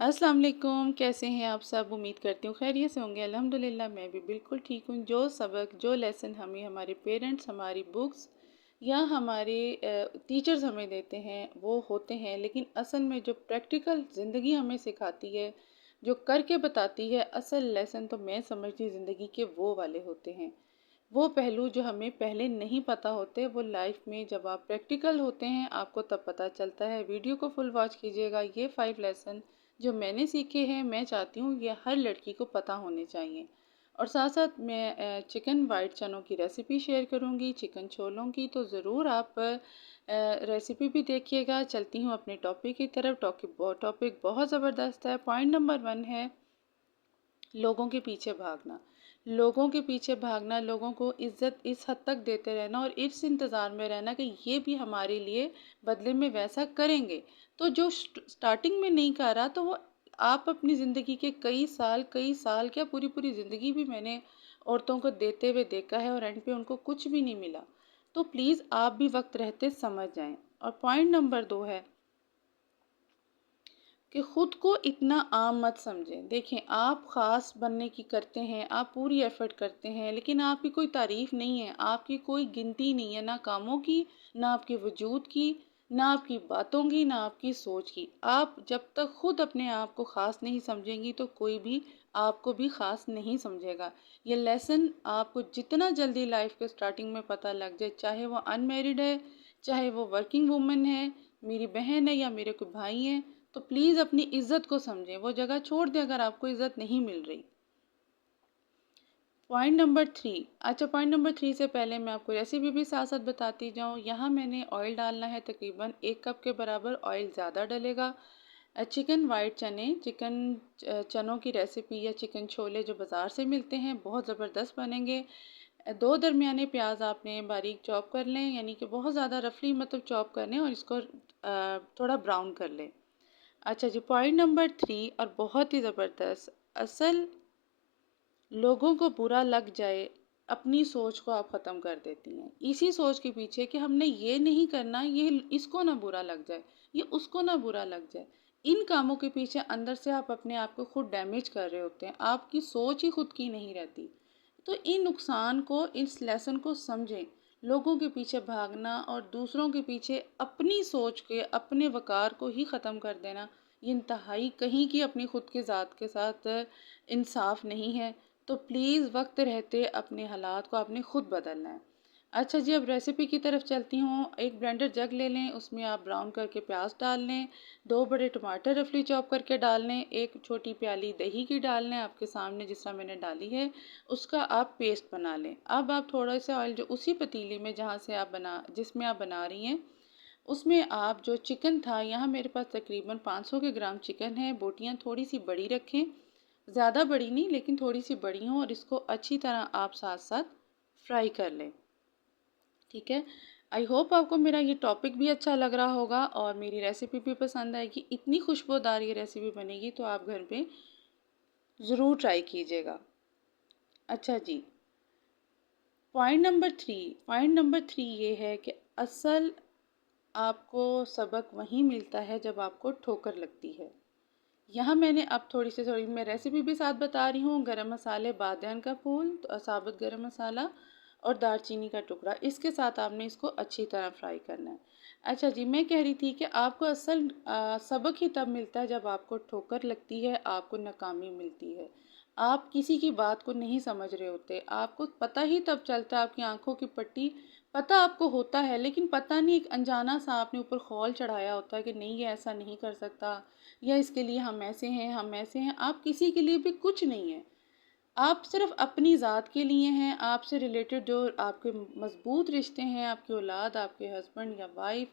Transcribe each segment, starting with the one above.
अस्सलाम वालेकुम, कैसे हैं आप सब? उम्मीद करती हूँ खैरियत से होंगे। अल्हम्दुलिल्लाह मैं भी बिल्कुल ठीक हूँ। जो सबक, जो लेसन हमें हमारे पेरेंट्स, हमारी बुक्स या हमारे टीचर्स हमें देते हैं वो होते हैं, लेकिन असल में जो प्रैक्टिकल ज़िंदगी हमें सिखाती है, जो करके बताती है, असल लेसन तो मैं समझती हूँ ज़िंदगी के वो वाले होते हैं। वो पहलू जो हमें पहले नहीं पता होते, वो लाइफ में जब आप प्रैक्टिकल होते हैं आपको तब पता चलता है। वीडियो को फुल वॉच कीजिएगा। ये 5 लेसन जो मैंने सीखे हैं, मैं चाहती हूँ ये हर लड़की को पता होने चाहिए। और साथ साथ मैं चिकन वाइट चनों की रेसिपी शेयर करूँगी, चिकन छोलों की, तो ज़रूर आप रेसिपी भी देखिएगा। चलती हूँ अपने टॉपिक की तरफ। टॉपिक बहुत ज़बरदस्त है। पॉइंट नंबर 1 है लोगों के पीछे भागना। लोगों के पीछे भागना, लोगों को इज़्ज़त इस हद तक देते रहना और इस इंतज़ार में रहना कि ये भी हमारे लिए बदले में वैसा करेंगे। तो जो स्टार्टिंग में नहीं कर रहा, तो वो आप अपनी ज़िंदगी के कई साल क्या पूरी-पूरी ज़िंदगी भी मैंने औरतों को देते हुए देखा है और एंड पे उनको कुछ भी नहीं मिला। तो प्लीज़ आप भी वक़्त रहते समझ जाएँ। और पॉइंट नंबर 2 है कि खुद को इतना आम मत समझें। देखें, आप ख़ास बनने की करते हैं, आप पूरी एफ़र्ट करते हैं, लेकिन आपकी कोई तारीफ़ नहीं है, आपकी कोई गिनती नहीं है, ना कामों की, ना आपके वजूद की, ना आपकी बातों की, ना आपकी सोच की। आप जब तक खुद अपने आप को ख़ास नहीं समझेंगी, तो कोई भी आपको भी ख़ास नहीं समझेगा। ये लेसन आपको जितना जल्दी लाइफ़ के स्टार्टिंग में पता लग जाए, चाहे वो अनमैरिड है, चाहे वो वर्किंग वूमन है, मेरी बहन है या मेरे कोई भाई हैं, तो प्लीज़ अपनी इज़्ज़त को समझें। वो जगह छोड़ दें अगर आपको इज़्ज़त नहीं मिल रही। Point number 3। अच्छा, पॉइंट नंबर 3 से पहले मैं आपको रेसिपी भी साथ-साथ बताती जाऊँ। यहाँ मैंने ऑयल डालना है, तकरीबन 1 कप के बराबर ऑयल ज़्यादा डलेगा। चिकन वाइट चने, चनों की रेसिपी या चिकन छोले जो बाज़ार से मिलते हैं, बहुत ज़बरदस्त बनेंगे। 2 दरमियाने प्याज़ आपने बारीक चॉप कर लें, यानी कि बहुत ज़्यादा रफली मतलब चॉप कर लें और इसको थोड़ा ब्राउन कर लें। अच्छा जी, पॉइंट नंबर 3 और बहुत ही ज़बरदस्त, असल लोगों को बुरा लग जाए, अपनी सोच को आप ख़त्म कर देती हैं। इसी सोच के पीछे कि हमने ये नहीं करना, ये इसको ना बुरा लग जाए, ये उसको ना बुरा लग जाए। इन कामों के पीछे अंदर से आप अपने आप को खुद डैमेज कर रहे होते हैं। आपकी सोच ही खुद की नहीं रहती। तो इन नुकसान को, इस लेसन को समझें। लोगों के पीछे भागना और दूसरों के पीछे अपनी सोच के, अपने वक़ार को ही ख़त्म कर देना, ये इंतहाई कहीं की अपनी खुद की ज़ात के साथ इंसाफ नहीं है। तो प्लीज़ वक़्त रहते अपने हालात को आपने खुद बदलना है। अच्छा जी, अब रेसिपी की तरफ चलती हूँ। एक ब्लेंडर जग ले लें, उसमें आप ब्राउन करके प्याज़ डाल लें, 2 बड़े टमाटर रफली चॉप करके डाल लें, 1 छोटी प्याली दही की डाल लें आपके सामने जिस तरह मैंने डाली है, उसका आप पेस्ट बना लें। अब आप थोड़ा सा ऑयल जो उसी पतीले में जिसमें आप बना रही हैं, उसमें आप जो चिकन था, यहाँ मेरे पास तकरीबन 500 के ग्राम चिकन है, बोटियाँ थोड़ी-सी बड़ी रखें, ज़्यादा बड़ी नहीं लेकिन थोड़ी-सी बड़ी हों, और इसको अच्छी तरह आप साथ-साथ फ्राई कर लें। ठीक है? आई होप आपको मेरा ये टॉपिक भी अच्छा लग रहा होगा और मेरी रेसिपी भी पसंद आएगी। इतनी खुशबूदार ये रेसिपी बनेगी तो आप घर पे ज़रूर ट्राई कीजिएगा। अच्छा जी, पॉइंट नंबर 3 ये है कि असल आपको सबक वहीं मिलता है जब आपको ठोकर लगती है। यहाँ मैंने अब थोड़ी मैं रेसिपी भी साथ बता रही हूँ। गरम मसाले, बादियान का फूल, साबुत गरम मसाला और दालचीनी का टुकड़ा, इसके साथ आपने इसको अच्छी तरह फ्राई करना है। अच्छा जी, मैं कह रही थी कि आपको असल सबक ही तब मिलता है जब आपको ठोकर लगती है, आपको नाकामी मिलती है। आप किसी की बात को नहीं समझ रहे होते, आपको पता ही तब चलता है, आपकी आँखों की पट्टी, पता आपको होता है लेकिन पता नहीं एक अनजाना सा आपने ऊपर खौल चढ़ाया होता है कि नहीं ये ऐसा नहीं कर सकता, या इसके लिए हम ऐसे हैं। आप किसी के लिए भी कुछ नहीं हैं। आप सिर्फ़ अपनी ज़ात के लिए हैं, आपसे रिलेटेड जो आपके मज़बूत रिश्ते हैं, आपकी औलाद, आपके हस्बैंड या वाइफ़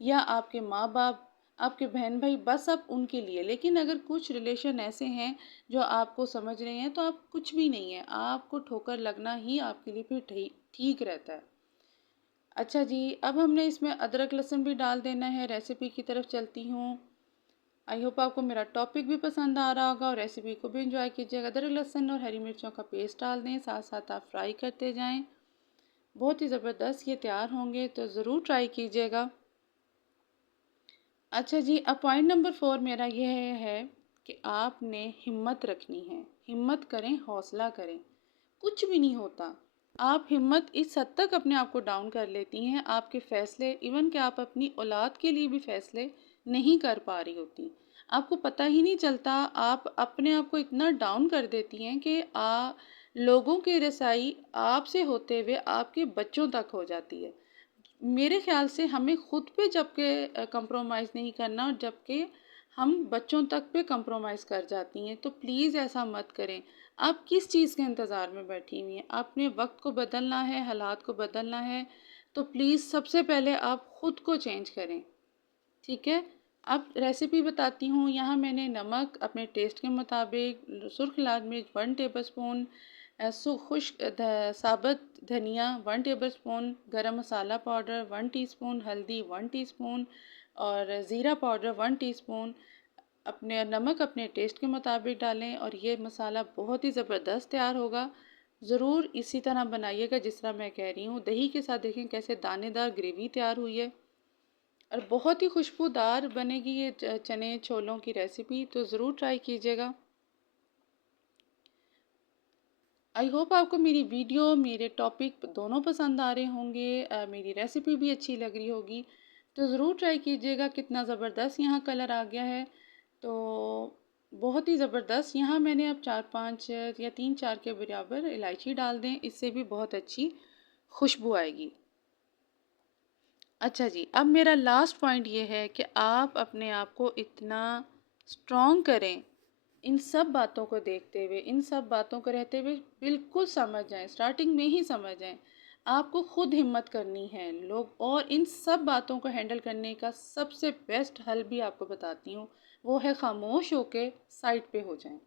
या आपके माँ-बाप, आपके बहन-भाई, बस आप उनके लिए। लेकिन अगर कुछ रिलेशन ऐसे हैं जो आपको समझ रहे हैं, तो आप कुछ भी नहीं हैं। आपको ठोकर लगना ही आपके लिए फिर ठीक रहता है। अच्छा जी, अब हमने इसमें अदरक लहसुन भी डाल देना है। रेसिपी की तरफ चलती हूँ। आई होप आपको मेरा टॉपिक भी पसंद आ रहा होगा और रेसिपी को भी एंजॉय कीजिएगा। अदरक लहसुन और हरी मिर्चों का पेस्ट डाल दें, साथ साथ आप फ्राई करते जाएं। बहुत ही ज़बरदस्त ये तैयार होंगे, तो ज़रूर ट्राई कीजिएगा। अच्छा जी, अब पॉइंट नंबर 4 मेरा ये है कि आपने हिम्मत रखनी है। हिम्मत करें, हौसला करें, कुछ भी नहीं होता। आप हिम्मत इस हद तक अपने आप को डाउन कर लेती हैं, आपके फ़ैसले इवन कि आप अपनी औलाद के लिए भी फ़ैसले नहीं कर पा रही होती। आपको पता ही नहीं चलता, आप अपने आप को इतना डाउन कर देती हैं कि लोगों की रसाई आपसे होते हुए आपके बच्चों तक हो जाती है। मेरे ख़्याल से हमें खुद पे जबकि कंप्रोमाइज़ नहीं करना, और जबकि हम बच्चों तक पे कंप्रोमाइज़ कर जाती हैं, तो प्लीज़ ऐसा मत करें। आप किस चीज़ के इंतज़ार में बैठी हुई हैं? आपने वक़्त को बदलना है, हालात को बदलना है, तो प्लीज़ सबसे पहले आप खुद को चेंज करें, ठीक है? अब रेसिपी बताती हूँ। यहाँ मैंने नमक अपने टेस्ट के मुताबिक, सुर्ख लाल मिर्च 1 टेबलस्पून, खुश्क साबुत धनिया 1 टेबलस्पून, गरम मसाला पाउडर 1 टीस्पून, हल्दी 1 टीस्पून और ज़ीरा पाउडर 1 टीस्पून। अपने नमक अपने टेस्ट के मुताबिक डालें और ये मसाला बहुत ही ज़बरदस्त तैयार होगा। ज़रूर इसी तरह बनाइएगा जिस तरह मैं कह रही हूँ। दही के साथ देखें कैसे दानेदार ग्रेवी तैयार हुई है और बहुत ही खुशबूदार बनेगी ये चने छोलों की रेसिपी, तो ज़रूर ट्राई कीजिएगा। आई होप आपको मेरी वीडियो, मेरे टॉपिक दोनों पसंद आ रहे होंगे, मेरी रेसिपी भी अच्छी लग रही होगी, तो ज़रूर ट्राई कीजिएगा। कितना ज़बरदस्त यहाँ कलर आ गया है, तो बहुत ही ज़बरदस्त। यहाँ मैंने अब 4-5 या 3-4 के बराबर इलायची डाल दें, इससे भी बहुत अच्छी खुशबू आएगी। अच्छा जी, अब मेरा लास्ट पॉइंट ये है कि आप अपने आप को इतना स्ट्रॉन्ग करें, इन सब बातों को देखते हुए, इन सब बातों को रहते हुए बिल्कुल समझ जाएं, स्टार्टिंग में ही समझ जाएं। आपको खुद हिम्मत करनी है लोग, और इन सब बातों को हैंडल करने का सबसे बेस्ट हल भी आपको बताती हूँ, वो है खामोश होके साइड पे हो जाएं।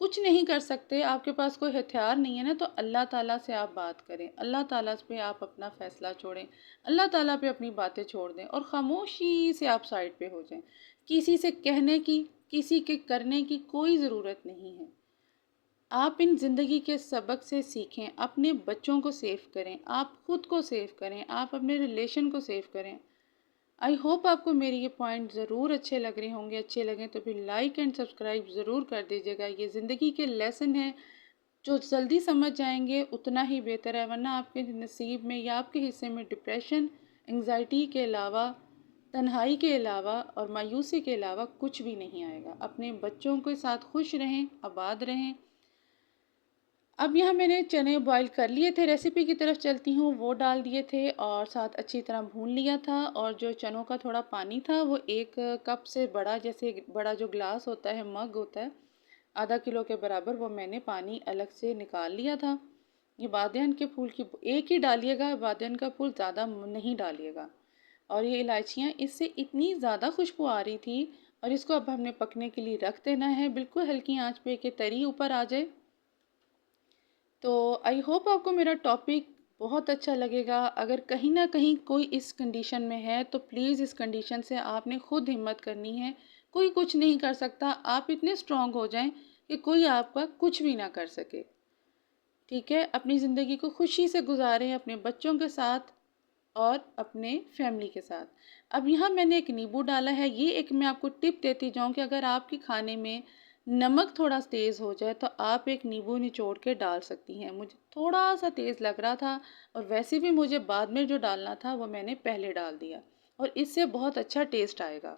कुछ नहीं कर सकते, आपके पास कोई हथियार नहीं है ना, तो अल्लाह ताला से आप बात करें, अल्लाह ताला पे आप अपना फ़ैसला छोड़ें, अल्लाह ताला पे अपनी बातें छोड़ दें और ख़ामोशी से आप साइड पे हो जाएं। किसी से कहने की, किसी के करने की कोई ज़रूरत नहीं है। आप इन ज़िंदगी के सबक से सीखें, अपने बच्चों को सेव करें, आप खुद को सेव करें, आप अपने रिलेशन को सेव करें। आई होप आपको मेरे ये पॉइंट ज़रूर अच्छे लग रहे होंगे। अच्छे लगें तो फिर लाइक एंड सब्सक्राइब ज़रूर कर दीजिएगा। ये ज़िंदगी के लेसन हैं, जो जल्दी समझ जाएंगे उतना ही बेहतर है, वरना आपके नसीब में या आपके हिस्से में डिप्रेशन, एंग्जाइटी के अलावा, तन्हाई के अलावा और मायूसी के अलावा कुछ भी नहीं आएगा। अपने बच्चों के साथ खुश रहें, आबाद रहें। अब यहाँ मैंने चने बॉईल कर लिए थे, रेसिपी की तरफ चलती हूँ। वो डाल दिए थे और साथ अच्छी तरह भून लिया था, और जो चनों का थोड़ा पानी था वो 1 कप से बड़ा, जैसे बड़ा जो ग्लास होता है, मग होता है, आधा किलो के बराबर, वो मैंने पानी अलग से निकाल लिया था। ये बादियान के फूल की एक ही डालिएगा, बादियान का फूल ज़्यादा नहीं डालिएगा। और ये इलायचियाँ, इससे इतनी ज़्यादा खुशबू आ रही थी। और इसको अब हमने पकने के लिए रख देना है, बिल्कुल हल्की आंच पे कि तरी ऊपर आ जाए। तो आई होप आपको मेरा टॉपिक बहुत अच्छा लगेगा। अगर कहीं ना कहीं कोई इस कंडीशन में है, तो प्लीज़ इस कंडीशन से आपने खुद हिम्मत करनी है। कोई कुछ नहीं कर सकता, आप इतने स्ट्रांग हो जाएं कि कोई आपका कुछ भी ना कर सके। ठीक है, अपनी ज़िंदगी को खुशी से गुजारें, अपने बच्चों के साथ और अपने फैमिली के साथ। अब यहाँ मैंने एक नींबू डाला है। ये एक मैं आपको टिप देती जाऊँ कि अगर आपके खाने में नमक थोड़ा तेज़ हो जाए, तो आप एक नींबू निचोड़ के डाल सकती हैं। मुझे थोड़ा सा तेज़ लग रहा था, और वैसे भी मुझे बाद में जो डालना था वो मैंने पहले डाल दिया, और इससे बहुत अच्छा टेस्ट आएगा।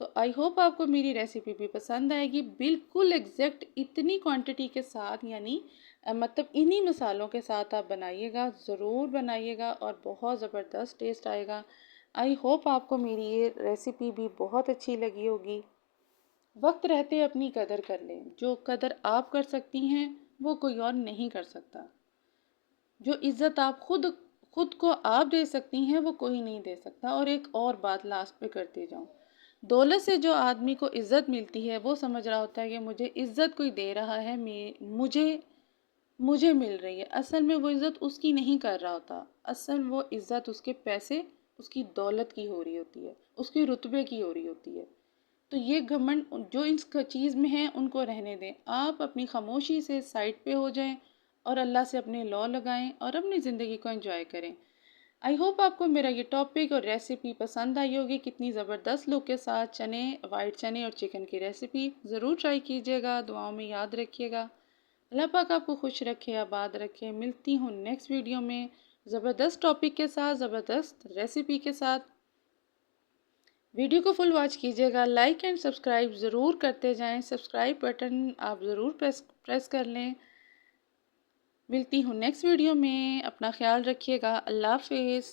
तो आई होप आपको मेरी रेसिपी भी पसंद आएगी। बिल्कुल एग्जैक्ट इतनी क्वांटिटी के साथ, यानी मतलब इन्हीं मसालों के साथ आप बनाइएगा, ज़रूर बनाइएगा, और बहुत ज़बरदस्त टेस्ट आएगा। आई होप आपको मेरी ये रेसिपी भी बहुत अच्छी लगी होगी। वक्त रहते अपनी कदर कर लें। जो कदर आप कर सकती हैं, वो कोई और नहीं कर सकता। जो इज़्ज़त आप खुद को आप दे सकती हैं, वो कोई नहीं दे सकता। और एक और बात लास्ट पे करती जाऊँ, दौलत से जो आदमी को इज़्ज़त मिलती है, वो समझ रहा होता है कि मुझे इज़्ज़त कोई दे रहा है, मुझे मुझे मिल रही है। असल में वो इज़्ज़त उसकी नहीं कर रहा होता। असल वो इज़्ज़त उसके पैसे, उसकी दौलत की हो रही होती है, उसके रुतबे की हो रही होती है। तो ये घमंड जो इस चीज़ में है, उनको रहने दें। आप अपनी खामोशी से साइड पे हो जाएं और अल्लाह से अपने लॉ लगाएं और अपनी ज़िंदगी को एंजॉय करें। आई होप आपको मेरा ये टॉपिक और रेसिपी पसंद आई होगी। कितनी ज़बरदस्त लुक के साथ चने, वाइट चने और चिकन की रेसिपी ज़रूर ट्राई कीजिएगा। दुआओं में याद रखिएगा। अल्लाह पाक आपको खुश रखे, आबाद रखे। मिलती हूँ नेक्स्ट वीडियो में ज़बरदस्त टॉपिक के साथ, ज़बरदस्त रेसिपी के साथ। वीडियो को फुल वॉच कीजिएगा। लाइक एंड सब्सक्राइब ज़रूर करते जाएं। सब्सक्राइब बटन आप ज़रूर प्रेस कर लें। मिलती हूँ नेक्स्ट वीडियो में। अपना ख्याल रखिएगा। अल्लाह हाफिज़।